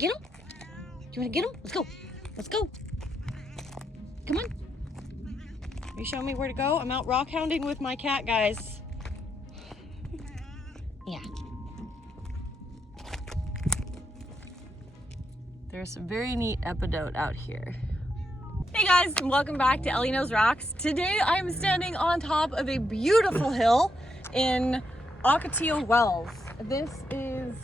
Get him? You want to get him? Let's go. Let's go. Come on. You show me where to go? I'm out rock hounding with my cat, guys. Yeah. There's some very neat epidote out here. Hey guys, and welcome back to Elley Knows Rocks. Today I'm standing on top of a beautiful hill in Ocotillo Wells. This is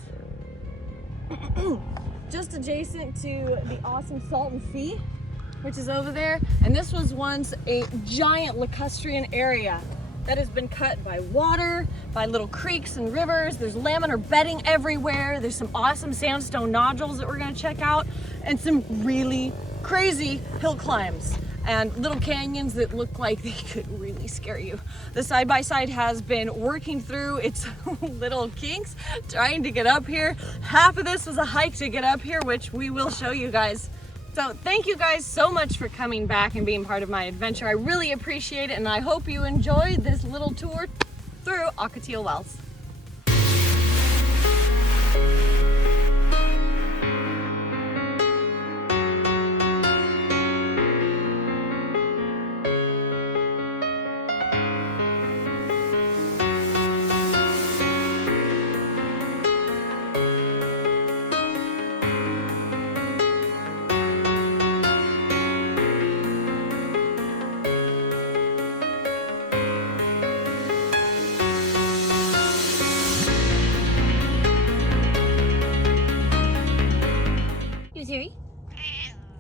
just adjacent to the awesome Salton Sea, which is over there. And this was once a giant lacustrine area that has been cut by water, by little creeks and rivers. There's laminar bedding everywhere. There's some awesome sandstone nodules that we're gonna check out, and some really crazy hill climbs and little canyons that look like they could really scare you. The side-by-side has been working through its little kinks, trying to get up here. Half of this was a hike to get up here, which we will show you guys. So thank you guys so much for coming back and being part of my adventure. I really appreciate it, and I hope you enjoyed this little tour through Ocotillo Wells.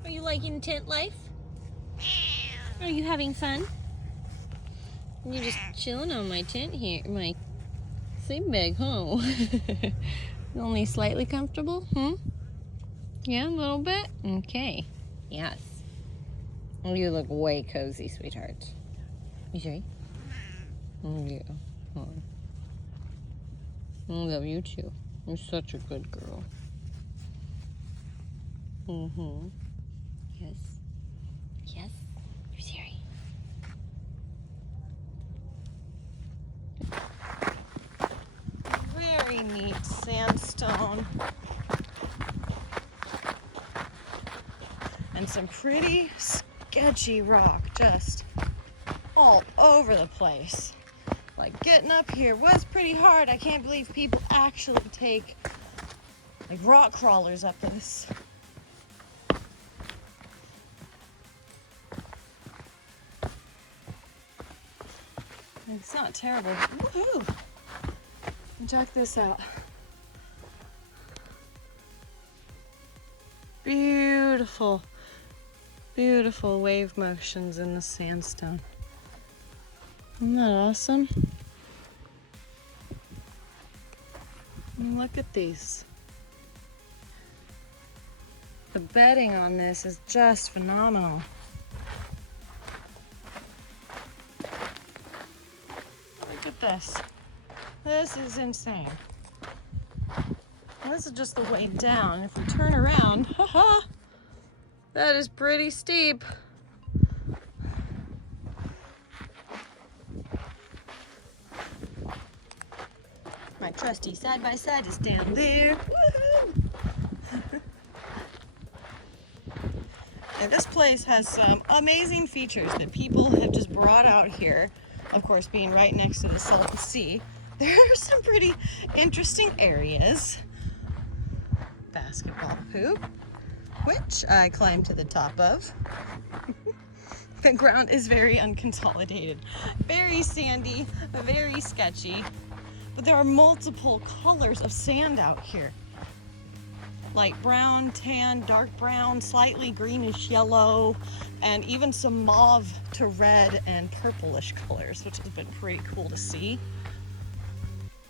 Are you liking tent life? Are you having fun? You're just chilling on my tent here, my sleep bag, huh? Only slightly comfortable, Yeah, a little bit? Okay, yes. Oh, you look way cozy, sweetheart. You sure? Oh, yeah. I love you too. You're such a good girl. Yes. Yes. You're Siri. Very neat sandstone. And some pretty sketchy rock just all over the place. Like, getting up here was pretty hard. I can't believe people actually take like rock crawlers up this. It's not terrible. Woohoo! Check this out. Beautiful, beautiful wave motions in the sandstone. Isn't that awesome? And look at these. The bedding on this is just phenomenal. Look at this. This is insane. And this is just the way down. If we turn around, haha, that is pretty steep. My trusty side-by-side is down there. Woohoo! And this place has some amazing features that people have just brought out here. Of course, being right next to the Salton Sea, there are some pretty interesting areas. Basketball hoop, which I climbed to the top of. The ground is very unconsolidated, very sandy, very sketchy, but there are multiple colors of sand out here. Light brown, tan, dark brown, slightly greenish yellow, and even some mauve to red and purplish colors, which has been pretty cool to see.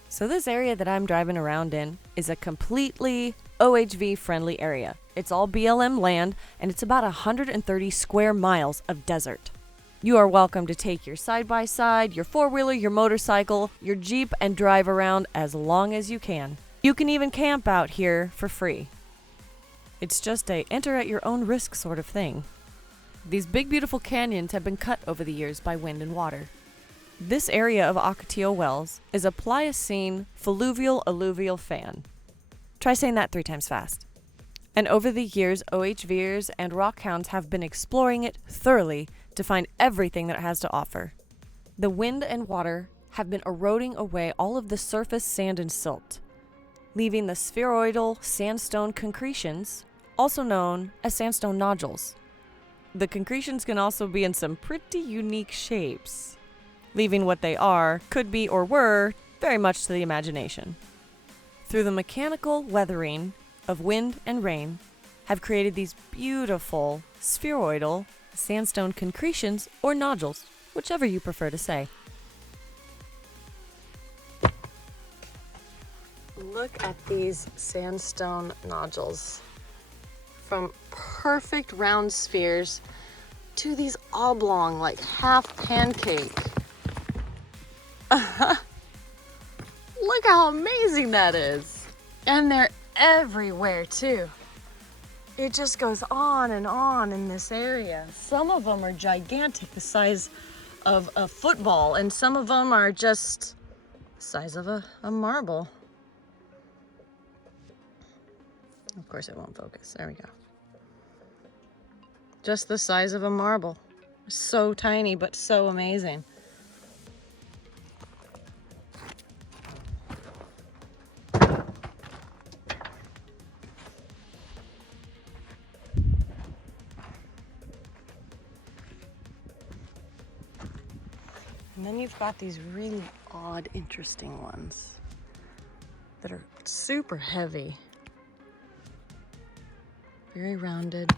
So this area that I'm driving around in is a completely OHV friendly area. It's all BLM land, and it's about 130 square miles of desert. You are welcome to take your side-by-side, your four-wheeler, your motorcycle, your Jeep, and drive around as long as you can. You can even camp out here for free. It's just a enter at your own risk sort of thing. These big beautiful canyons have been cut over the years by wind and water. This area of Ocotillo Wells is a Pliocene fluvial alluvial fan. Try saying that 3 times fast. And over the years, OHVers and rockhounds have been exploring it thoroughly to find everything that it has to offer. The wind and water have been eroding away all of the surface sand and silt, leaving the spheroidal sandstone concretions, also known as sandstone nodules. The concretions can also be in some pretty unique shapes, leaving what they are, could be, or were very much to the imagination. Through the mechanical weathering of wind and rain, have created these beautiful spheroidal sandstone concretions or nodules, whichever you prefer to say. Look at these sandstone nodules. From perfect round spheres to these oblong, like half pancake. Look how amazing that is. And they're everywhere too. It just goes on and on in this area. Some of them are gigantic, the size of a football, and some of them are just the size of a marble. Of course it won't focus. There we go. Just the size of a marble. So tiny, but so amazing. And then you've got these really odd, interesting ones that are super heavy. Very rounded.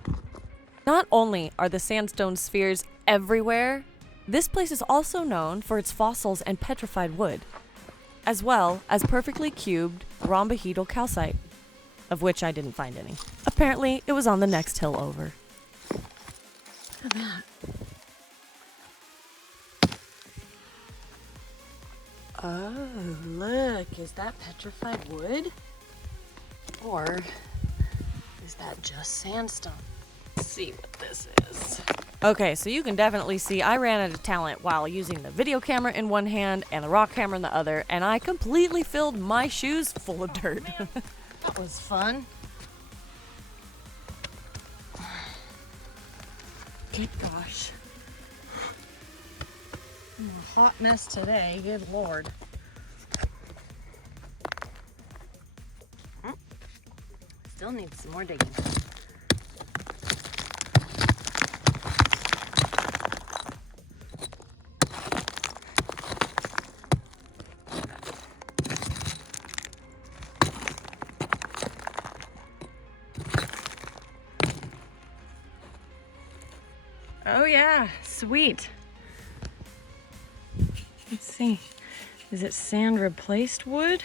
Not only are the sandstone spheres everywhere, this place is also known for its fossils and petrified wood, as well as perfectly cubed rhombohedral calcite, of which I didn't find any. Apparently, it was on the next hill over. Look at that. Oh, look, is that petrified wood? Or is that just sandstone? Let's see what this is. Okay, so you can definitely see I ran out of talent while using the video camera in one hand and the rock hammer in the other, and I completely filled my shoes full of dirt. That was fun. Good gosh. I'm a hot mess today, good Lord. Still need some more digging. Oh yeah, sweet. Let's see. Is it sand replaced wood?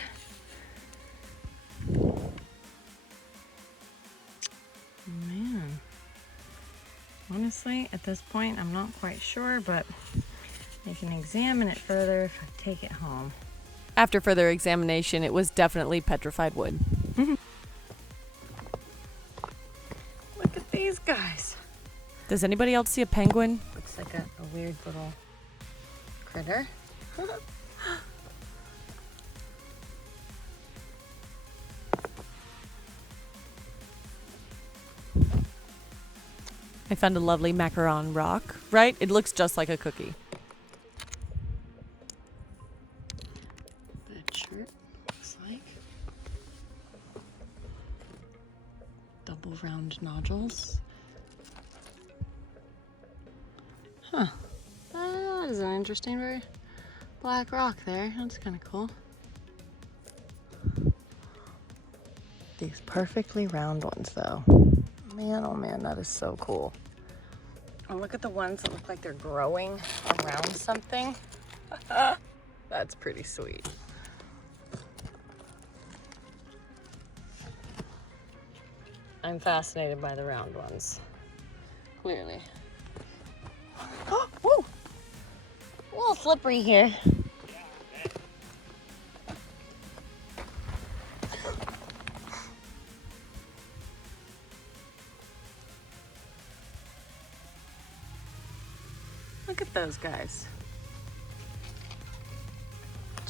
Man. Honestly, at this point, I'm not quite sure, but I can examine it further if I take it home. After further examination, it was definitely petrified wood. Look at these guys. Does anybody else see a penguin? Looks like a weird little critter. I found a lovely macaron rock, right? It looks just like a cookie. That shirt looks like double round nodules. Huh. That is an interesting, very black rock there. That's kind of cool. These perfectly round ones, though. Man, oh man, that is so cool. And look at the ones that look like they're growing around something. That's pretty sweet. I'm fascinated by the round ones. Clearly. Oh, woo! A little slippery here. Look at those guys.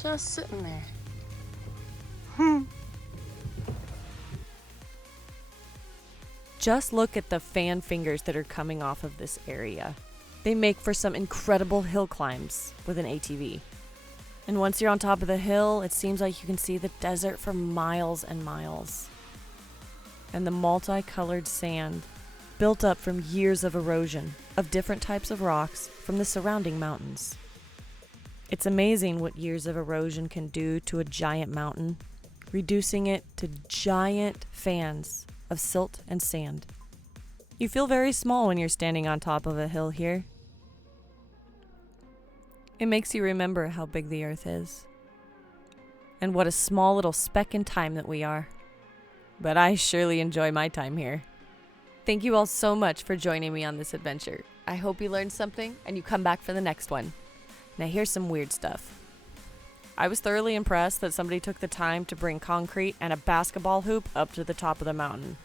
Just sitting there. Just look at the fan fingers that are coming off of this area. They make for some incredible hill climbs with an ATV. And once you're on top of the hill, it seems like you can see the desert for miles and miles. And the multicolored sand built up from years of erosion of different types of rocks from the surrounding mountains. It's amazing what years of erosion can do to a giant mountain, reducing it to giant fans of silt and sand. You feel very small when you're standing on top of a hill here. It makes you remember how big the earth is, and what a small little speck in time that we are. But I surely enjoy my time here. Thank you all so much for joining me on this adventure. I hope you learned something and you come back for the next one. Now here's some weird stuff. I was thoroughly impressed that somebody took the time to bring concrete and a basketball hoop up to the top of the mountain,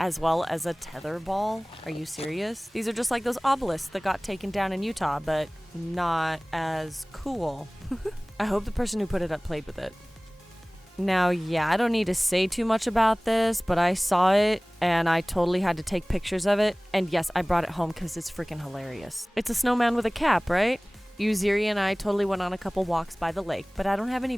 as well as a tether ball. Are you serious? These are just like those obelisks that got taken down in Utah, but not as cool. I hope the person who put it up played with it. Now, yeah, I don't need to say too much about this, but I saw it and I totally had to take pictures of it. And yes, I brought it home because it's freaking hilarious. It's a snowman with a cap, right? Uziri and I totally went on a couple walks by the lake, but I don't have any